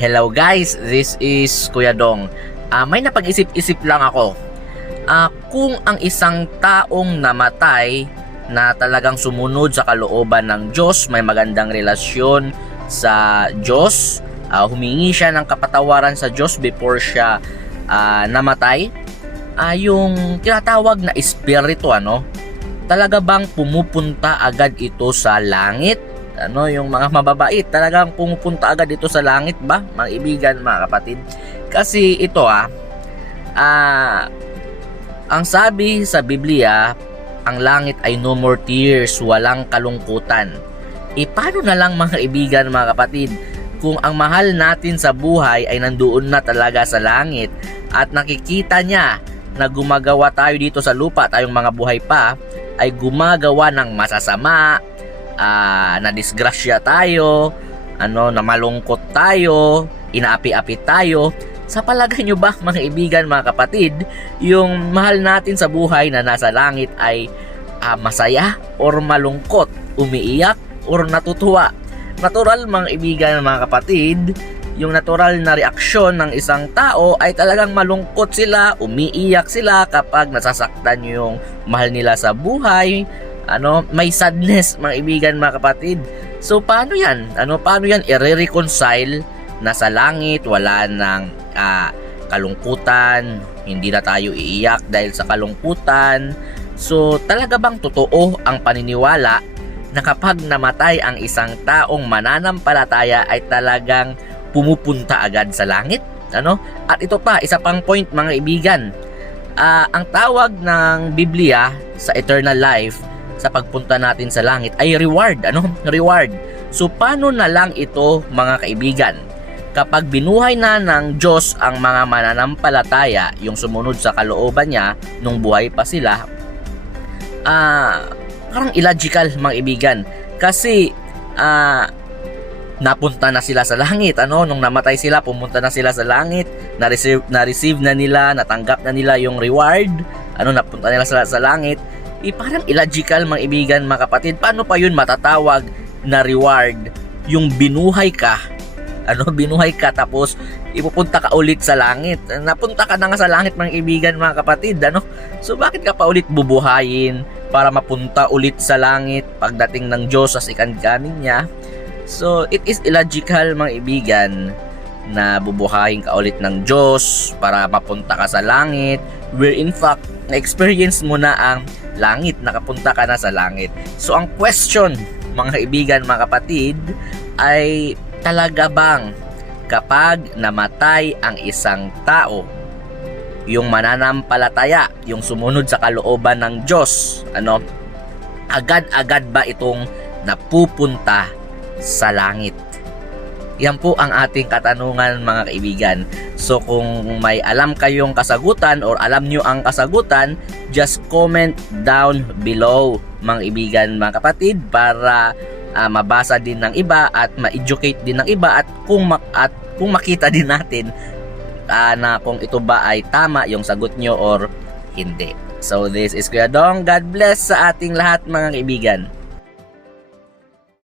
Hello guys, this is Kuya Dong. Ah, may napag-isip-isip lang ako. Ah, kung ang isang taong namatay na talagang sumunod sa kalooban ng Diyos, may magandang relasyon sa Diyos, ah, humingi siya ng kapatawaran sa Diyos before siya ah, namatay, ah, yung tinatawag na espiritu, ano, talaga bang pumupunta agad ito sa langit? Ano yung mga mababait talagang pumupunta agad dito sa langit ba mga ibigan mga kapatid? Kasi ito ah ah, ang sabi sa Biblia ang langit ay no more tears walang kalungkutan. E paano na lang mga ibigan mga kapatid? Kung ang mahal natin sa buhay ay nandoon na talaga sa langit at nakikita niya na gumagawa tayo dito sa lupa tayong mga buhay pa ay gumagawa ng masasama ah na disgrasya tayo, ano, na malungkot tayo, inaapi-api tayo. Sa palagay nyo ba, mga ibigan, mga kapatid, yung mahal natin sa buhay na nasa langit ay ah, masaya or malungkot, umiiyak or natutuwa? Natural, mga ibigan, mga kapatid, yung natural na reaksyon ng isang tao ay talagang malungkot sila, umiiyak sila kapag nasasaktan yung mahal nila sa buhay, ano, may sadness mga ibigan mga kapatid. So paano 'yan? Ano paano 'yan i-reconcile na sa langit wala nang ah, kalungkutan, hindi na tayo iiyak dahil sa kalungkutan. So talaga bang totoo ang paniniwala na kapag namatay ang isang taong mananampalataya ay talagang pumupunta agad sa langit? Ano? At ito pa, isa pang point mga ibigan. Ah, ang tawag ng Biblia sa eternal life sa pagpunta natin sa langit ay reward. Ano? Reward. So, paano na lang ito mga kaibigan? Kapag binuhay na ng Diyos ang mga mananampalataya, yung sumunod sa kalooban niya nung buhay pa sila, ah, parang illogical mga kaibigan. Kasi, ah, napunta na sila sa langit ano nung namatay sila pumunta na sila sa langit na receive na receive na nila natanggap na nila yung reward ano napunta nila sila sa langit eh, parang illogical mga ibigan mga kapatid. Paano pa yun matatawag na reward? Yung binuhay ka. Ano binuhay ka tapos ipupunta ka ulit sa langit. Napunta ka na nga sa langit mga ibigan mga kapatid ano? So bakit ka pa ulit bubuhayin para mapunta ulit sa langit pagdating ng Diyos sa ikanganin niya? So, it is illogical mga ibigan na bubuhayin ka ulit ng Diyos para mapunta ka sa langit where in fact, na-experience mo na ang langit, nakapunta ka na sa langit. So, ang question, mga kaibigan, mga kapatid, ay talaga bang kapag namatay ang isang tao, yung mananampalataya, yung sumunod sa kalooban ng Diyos, ano, agad-agad ba itong napupunta sa langit? Yan po ang ating katanungan mga kaibigan. So kung may alam kayong kasagutan or alam nyo ang kasagutan, just comment down below mga kaibigan, mga kapatid para ah, mabasa din ng iba at ma-educate din ng iba at kung mak- at kung makita din natin ah, na kung ito ba ay tama yung sagot nyo or hindi. So this is Kuya Dong. God bless sa ating lahat mga kaibigan.